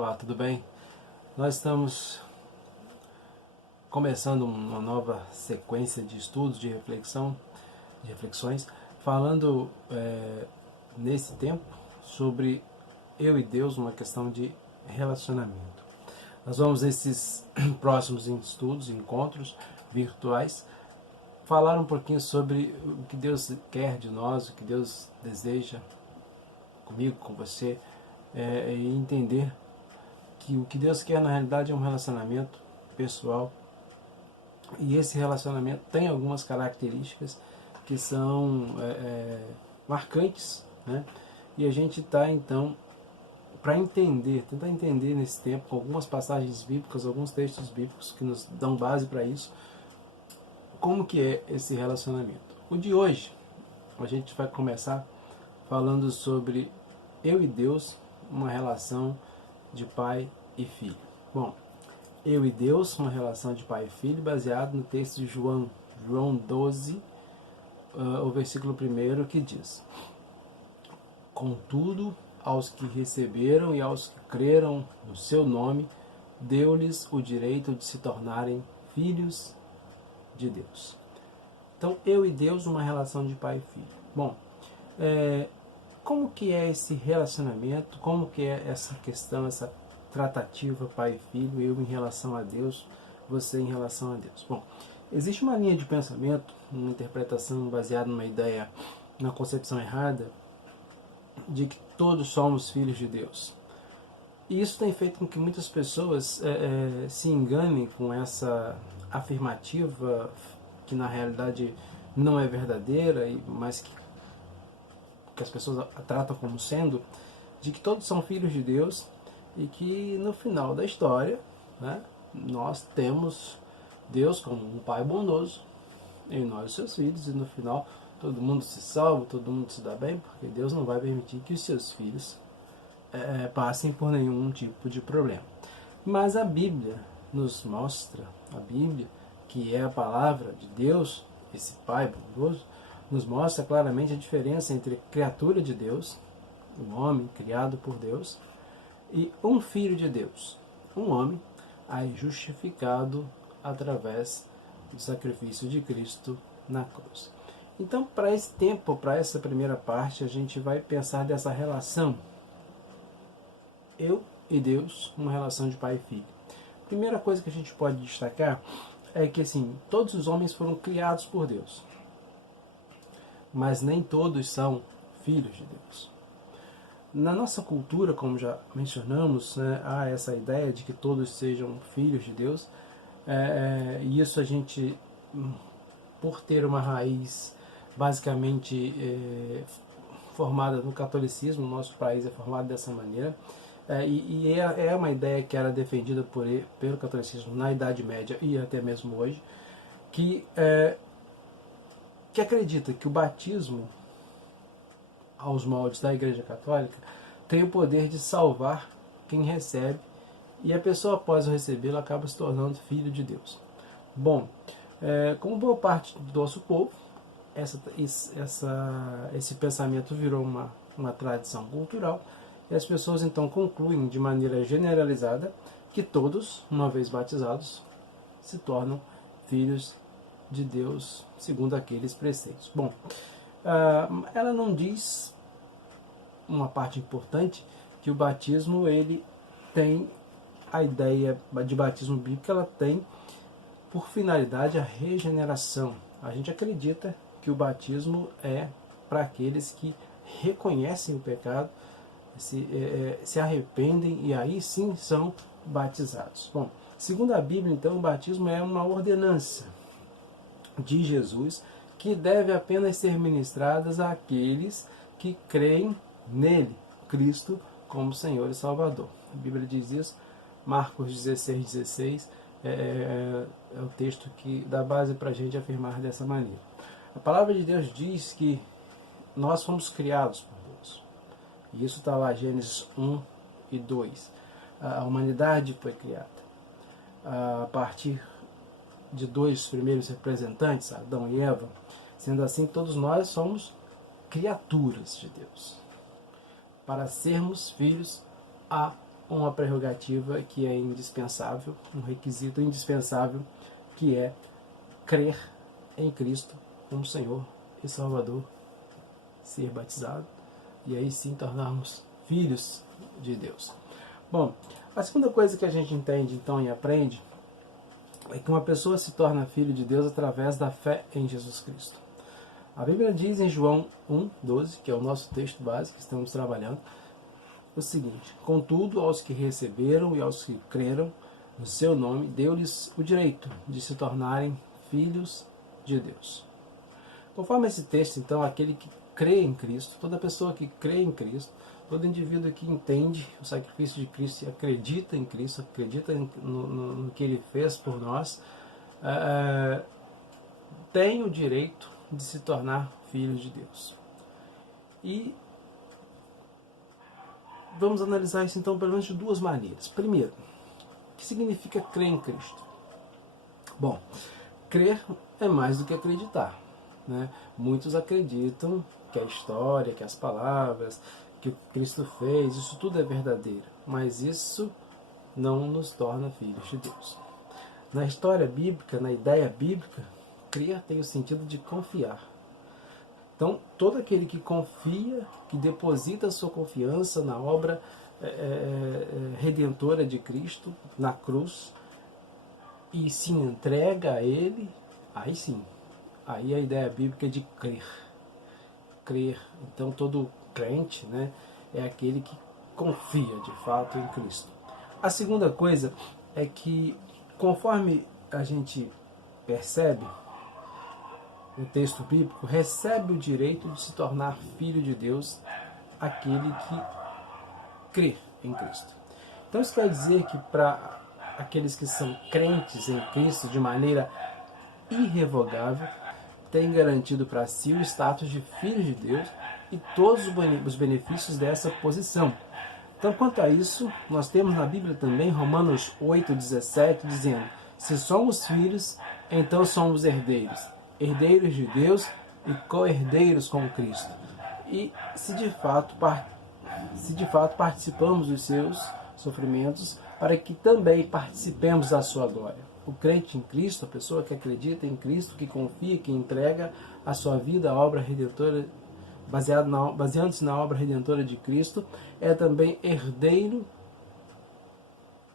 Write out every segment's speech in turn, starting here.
Olá, tudo bem? Nós estamos começando uma nova sequência de estudos, de reflexões, falando nesse tempo sobre eu e Deus, uma questão de relacionamento. Nós vamos nesses próximos estudos, encontros virtuais, falar um pouquinho sobre o que Deus quer de nós, o que Deus deseja comigo, com você, e entender que o que Deus quer na realidade é um relacionamento pessoal, e esse relacionamento tem algumas características que são marcantes, né? E a gente está então para tentar entender nesse tempo, com algumas passagens bíblicas, alguns textos bíblicos que nos dão base para isso, como que é esse relacionamento. O de hoje, a gente vai começar falando sobre eu e Deus, uma relação de pai e filho. Bom, eu e Deus, uma relação de pai e filho, baseado no texto de João 12, o versículo 1, que diz: Contudo, aos que receberam e aos que creram no seu nome, deu-lhes o direito de se tornarem filhos de Deus. Então, eu e Deus, uma relação de pai e filho. Bom, como que é esse relacionamento? Como que é essa questão, essa tratativa pai e filho, eu em relação a Deus, você em relação a Deus? Bom, existe uma linha de pensamento, uma interpretação baseada numa ideia, na concepção errada, de que todos somos filhos de Deus. E isso tem feito com que muitas pessoas se enganem com essa afirmativa, que na realidade não é verdadeira, mas que as pessoas a tratam como sendo, de que todos são filhos de Deus e que no final da história, né, nós temos Deus como um pai bondoso em nós, seus filhos, e no final todo mundo se salva, todo mundo se dá bem, porque Deus não vai permitir que os seus filhos passem por nenhum tipo de problema. Mas a Bíblia nos mostra, a Bíblia, que é a palavra de Deus, esse pai bondoso, nos mostra claramente a diferença entre criatura de Deus, um homem criado por Deus, e um filho de Deus, um homem aí justificado através do sacrifício de Cristo na cruz. Então, para esse tempo, para essa primeira parte, a gente vai pensar dessa relação eu e Deus, uma relação de pai e filho. Primeira coisa que a gente pode destacar é que assim, todos os homens foram criados por Deus, mas nem todos são filhos de Deus. Na nossa cultura, como já mencionamos, né, há essa ideia de que todos sejam filhos de Deus, e isso a gente, por ter uma raiz basicamente formada no catolicismo, o nosso país é formado dessa maneira, é uma ideia que era defendida pelo catolicismo na Idade Média e até mesmo hoje, que acredita que o batismo aos moldes da Igreja Católica tem o poder de salvar quem recebe, e a pessoa após o recebê-lo acaba se tornando filho de Deus. Bom, como boa parte do nosso povo, esse pensamento virou uma tradição cultural, e as pessoas então concluem de maneira generalizada que todos, uma vez batizados, se tornam filhos de Deus segundo aqueles preceitos. Bom, ela não diz uma parte importante, que o batismo ele tem a ideia de batismo bíblico, ela tem por finalidade a regeneração. A gente acredita que o batismo é para aqueles que reconhecem o pecado, se arrependem e aí sim são batizados. Bom, segundo a Bíblia, então, o batismo é uma ordenança de Jesus que deve apenas ser ministrada àqueles que creem nele, Cristo, como Senhor e Salvador. A Bíblia diz isso, Marcos 16,16 é o texto que dá base para a gente afirmar dessa maneira. A palavra de Deus diz que nós fomos criados por Deus. E isso está lá, Gênesis 1 e 2. A humanidade foi criada a partir de dois primeiros representantes, Adão e Eva. Sendo assim, todos nós somos criaturas de Deus, para sermos filhos uma prerrogativa que é indispensável, um requisito indispensável, que é crer em Cristo como Senhor e Salvador, ser batizado e aí sim tornarmos filhos de Deus. Bom, a segunda coisa que a gente entende então e aprende é que uma pessoa se torna filho de Deus através da fé em Jesus Cristo. A Bíblia diz em João 1:12, que é o nosso texto básico que estamos trabalhando, o seguinte: contudo, aos que receberam e aos que creram no seu nome, deu-lhes o direito de se tornarem filhos de Deus. Conforme esse texto, então, aquele que crê em Cristo, toda pessoa que crê em Cristo, todo indivíduo que entende o sacrifício de Cristo e acredita em Cristo, acredita no que Ele fez por nós, tem o direito de se tornar filho de Deus. E vamos analisar isso então pelo menos de duas maneiras. Primeiro, o que significa crer em Cristo? Bom, crer é mais do que acreditar, né? Muitos acreditam que a história, que as palavras, que o que Cristo fez, isso tudo é verdadeiro, mas isso não nos torna filhos de Deus. Na história bíblica, na ideia bíblica, crer tem o sentido de confiar. Então, todo aquele que confia, que deposita a sua confiança na obra redentora de Cristo, na cruz, e se entrega a Ele, aí sim, aí a ideia bíblica é de crer. Crer. Então, todo crente, né, é aquele que confia de fato em Cristo. A segunda coisa é que, conforme a gente percebe, o texto bíblico recebe o direito de se tornar filho de Deus aquele que crê em Cristo. Então isso quer dizer que para aqueles que são crentes em Cristo de maneira irrevogável, tem garantido para si o status de filho de Deus e todos os benefícios dessa posição. Então, quanto a isso, nós temos na Bíblia também Romanos 8:17 dizendo: se somos filhos, então somos herdeiros, herdeiros de Deus e co-herdeiros com Cristo. E se de fato participamos dos seus sofrimentos, para que também participemos da sua glória. O crente em Cristo, a pessoa que acredita em Cristo, que confia, que entrega a sua vida à obra redentora, baseando-se na obra redentora de Cristo, é também herdeiro,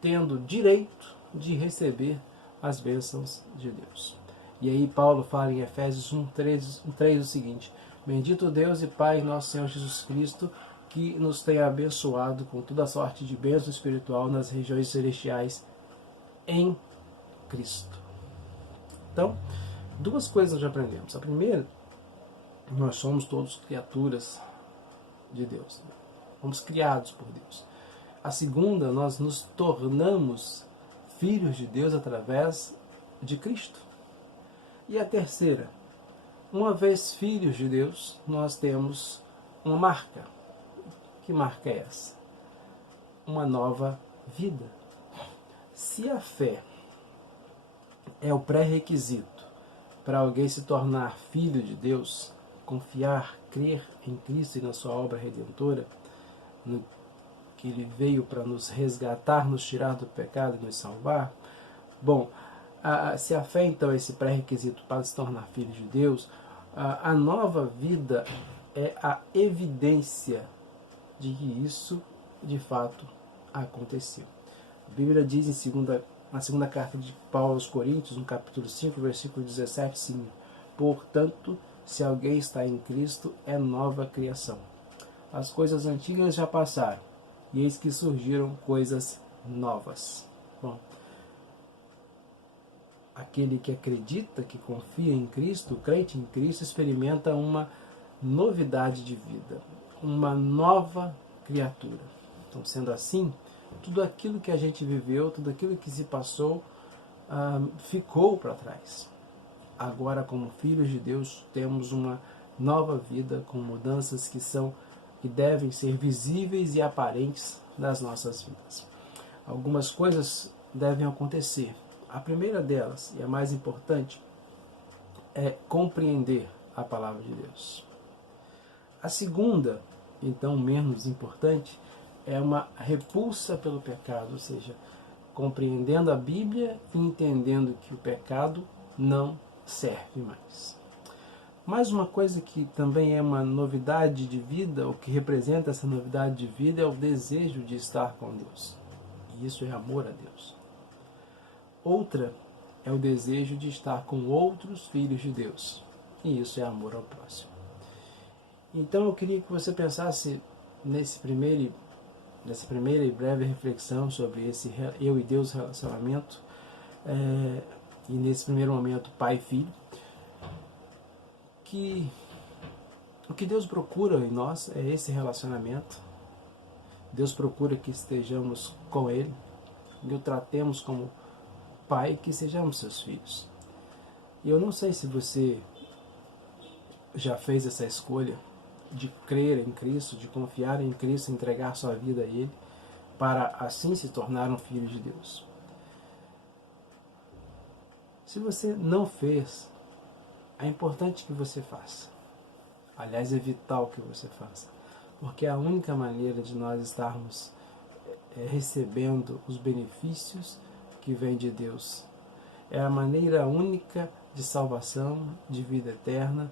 tendo direito de receber as bênçãos de Deus. E aí Paulo fala em Efésios 1:3 o seguinte: bendito Deus e Pai nosso Senhor Jesus Cristo, que nos tem abençoado com toda sorte de bênção espiritual nas regiões celestiais em Cristo. Então, duas coisas nós já aprendemos. A primeira, nós somos todos criaturas de Deus. Fomos criados por Deus. A segunda, nós nos tornamos filhos de Deus através de Cristo. E a terceira, uma vez filhos de Deus, nós temos uma marca. Que marca é essa? Uma nova vida. Se a fé é o pré-requisito para alguém se tornar filho de Deus, confiar, crer em Cristo e na sua obra redentora, que Ele veio para nos resgatar, nos tirar do pecado e nos salvar, bom, se a fé então é esse pré-requisito para se tornar filho de Deus, a nova vida é a evidência de que isso de fato aconteceu. A Bíblia diz na segunda carta de Paulo aos Coríntios, no capítulo 5, versículo 17, sim, portanto, se alguém está em Cristo, é nova criação. As coisas antigas já passaram, e eis que surgiram coisas novas. Bom, aquele que acredita, que confia em Cristo, o crente em Cristo, experimenta uma novidade de vida, uma nova criatura. Então, sendo assim, tudo aquilo que a gente viveu, tudo aquilo que se passou, ficou para trás. Agora, como filhos de Deus, temos uma nova vida com mudanças que devem ser visíveis e aparentes nas nossas vidas. Algumas coisas devem acontecer. A primeira delas, e a mais importante, é compreender a palavra de Deus. A segunda, então menos importante, é uma repulsa pelo pecado, ou seja, compreendendo a Bíblia e entendendo que o pecado não serve mais. Mais uma coisa que também é uma novidade de vida, o que representa essa novidade de vida é o desejo de estar com Deus. E isso é amor a Deus. Outra é o desejo de estar com outros filhos de Deus. E isso é amor ao próximo. Então eu queria que você pensasse nessa primeira e breve reflexão sobre esse eu e Deus relacionamento, e nesse primeiro momento pai e filho, que o que Deus procura em nós é esse relacionamento. Deus procura que estejamos com Ele, que o tratemos como pai, que sejamos seus filhos. E eu não sei se você já fez essa escolha de crer em Cristo, de confiar em Cristo, entregar sua vida a Ele, para assim se tornar um filho de Deus. Se você não fez, é importante que você faça. Aliás, é vital que você faça, porque é a única maneira de nós estarmos recebendo os benefícios que vêm de Deus. É a maneira única de salvação, de vida eterna.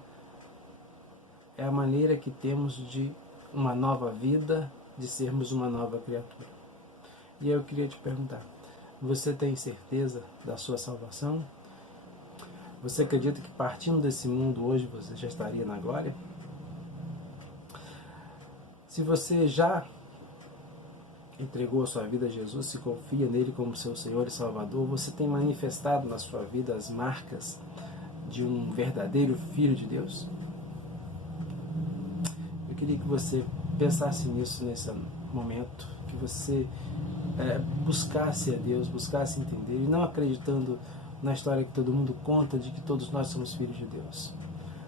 É a maneira que temos de uma nova vida, de sermos uma nova criatura. E eu queria te perguntar, você tem certeza da sua salvação? Você acredita que partindo desse mundo hoje você já estaria na glória? Se você já entregou a sua vida a Jesus, se confia nele como seu Senhor e Salvador, você tem manifestado na sua vida as marcas de um verdadeiro Filho de Deus? Eu queria que você pensasse nisso nesse momento, que você buscasse a Deus, buscasse entender, e não acreditando na história que todo mundo conta de que todos nós somos filhos de Deus.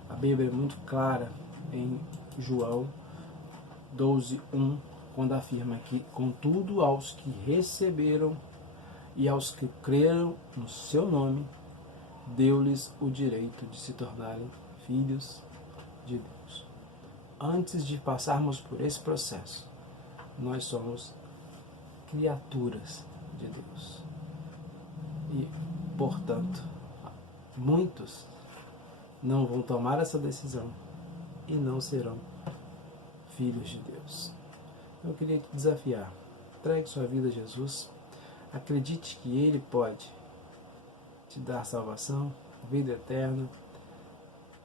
A Bíblia é muito clara em João 12:1, quando afirma que, contudo, aos que receberam e aos que creram no seu nome, deu-lhes o direito de se tornarem filhos de Deus. Antes de passarmos por esse processo, nós somos criaturas de Deus. E, portanto, muitos não vão tomar essa decisão e não serão filhos de Deus. Eu queria te desafiar. Entregue sua vida a Jesus. Acredite que Ele pode te dar salvação, vida eterna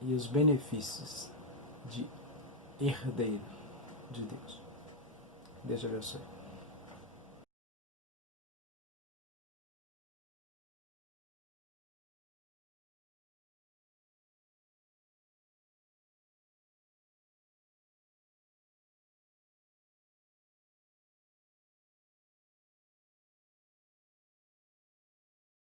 e os benefícios de herdeiro de Deus. Deus te abençoe.